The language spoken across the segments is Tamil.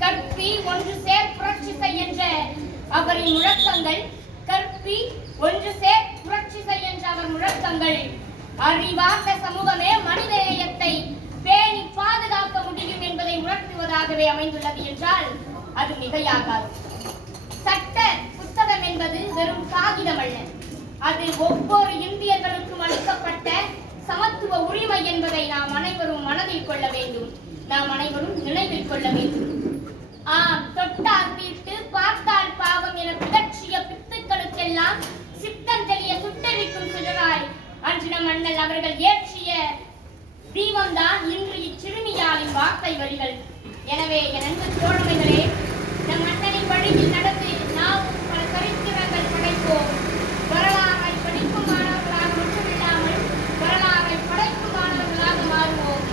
கற்பி ஒன்று சேர் புரட்சி செய் என்ற அவரின் முழக்கங்கள், கற்பி ஒன்று சேர் புரட்சி செய் என்ற அவர் முழக்கங்கள் அறிவார்ந்த சமூகமே மனித நேயத்தை பேணி பாதுகாக்க முடியும் என்பதை உணர்த்துவதாகவே அமைந்துள்ளது என்றால் அது மிகையாகாது. சட்ட புத்தகம் என்பது வெறும் காகிதம் அல்ல, அது ஒவ்வொரு இந்தியர்களுக்கும் அளிக்கப்பட்ட சமத்துவ உரிமை என்பதை நாம் அனைவரும் மனதில் கொள்ள வேண்டும், நாம் அனைவரும் நினைவில் கொள்ள வேண்டும். தொட்டால் தீட்டு பார்த்தால் பாவம் என பிதற்றிய பித்துக்களுக்கெல்லாம் சித்தம் தெளிய சுட்டரிக்கும் சுடராய் அன்று நம் அண்ணல் அவர்கள் ஏற்றிய தீபம்தான் இன்று இச்சிறுமியாளின் வார்த்தை வரிகள். எனவே என் அன்பு தோழமைகளே, நம் அண்ணனின் வழியில் நடந்து நாம் பல சரித்திரங்கள் படைப்போம். வரலாறை படிக்கும் மாணவர்களாக மட்டுமில்லாமல் வரலாறை படைக்கும் மாணவர்களாக மாறுவோம்.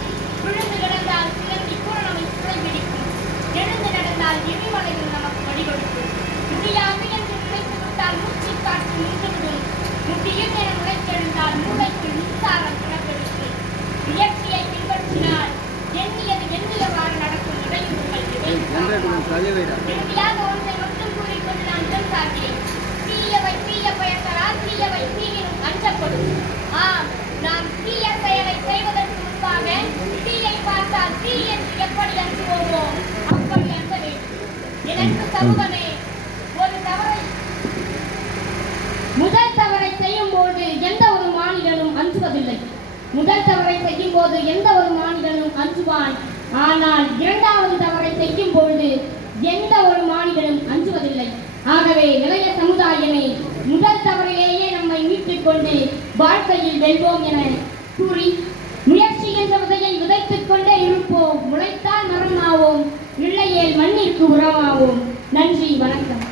விழுந்து கிடந்தால் சிலந்தி கூட நம்மை சுழை பிடிக்கும், எழுந்து நடந்தால் இடிமலையும் நமக்கு வழிகொடுக்கும். முடியாது என்று நினைத்து விட்டால் மூச்சு காற்று நின்றுவிடும், முடியும் என முளைத்தெழுந்தால் மூளைக்கு மின்சாரம் கிளப்பெடுத்து இயற்கையை பின்பற்றினால் எண்ணியவாறு நடக்கும் இடையூறுகள் இறுதியாக ஒன்றை மட்டும் கூறிக்கொண்டு நான் இடம் சாட்டினேன். தீயவை தீய பயத்தலால் தீயவை தீயினும் அஞ்சப்படும். நாம் தீய செயலை செய்வதற்கு முன்பாக தீயை பார்த்தால் தீ என்று எப்படி அஞ்சுவோமோ அப்படி அஞ்ச வேண்டும். எனக்கு சமூகமே, ஒரு முதல் தவறை செய்யும் போது எந்த ஒரு மாநிலனும் அஞ்சுவதில்லை. முதல் தவறை செய்யும் போது எந்த ஒரு மாநிலனும் அஞ்சுவான். ஆனால் இரண்டாவது தவறை செய்யும் பொழுது எந்த ஒரு மாநிலனும் அஞ்சுவதில்லை. ஆகவே இளைய சமுதாயமே, முதல் தவறிலேயே நம்மை மீட்டுக் கொண்டு வாழ்க்கையில் வெல்வோம் என கூறி முயற்சி என்ற விதையை விதைத்துக் கொண்டே இருப்போம். முளைத்தால் மரமாவோம், இல்லையேல் மண்ணிற்கு உரமாவோம். நன்றி, வணக்கம்.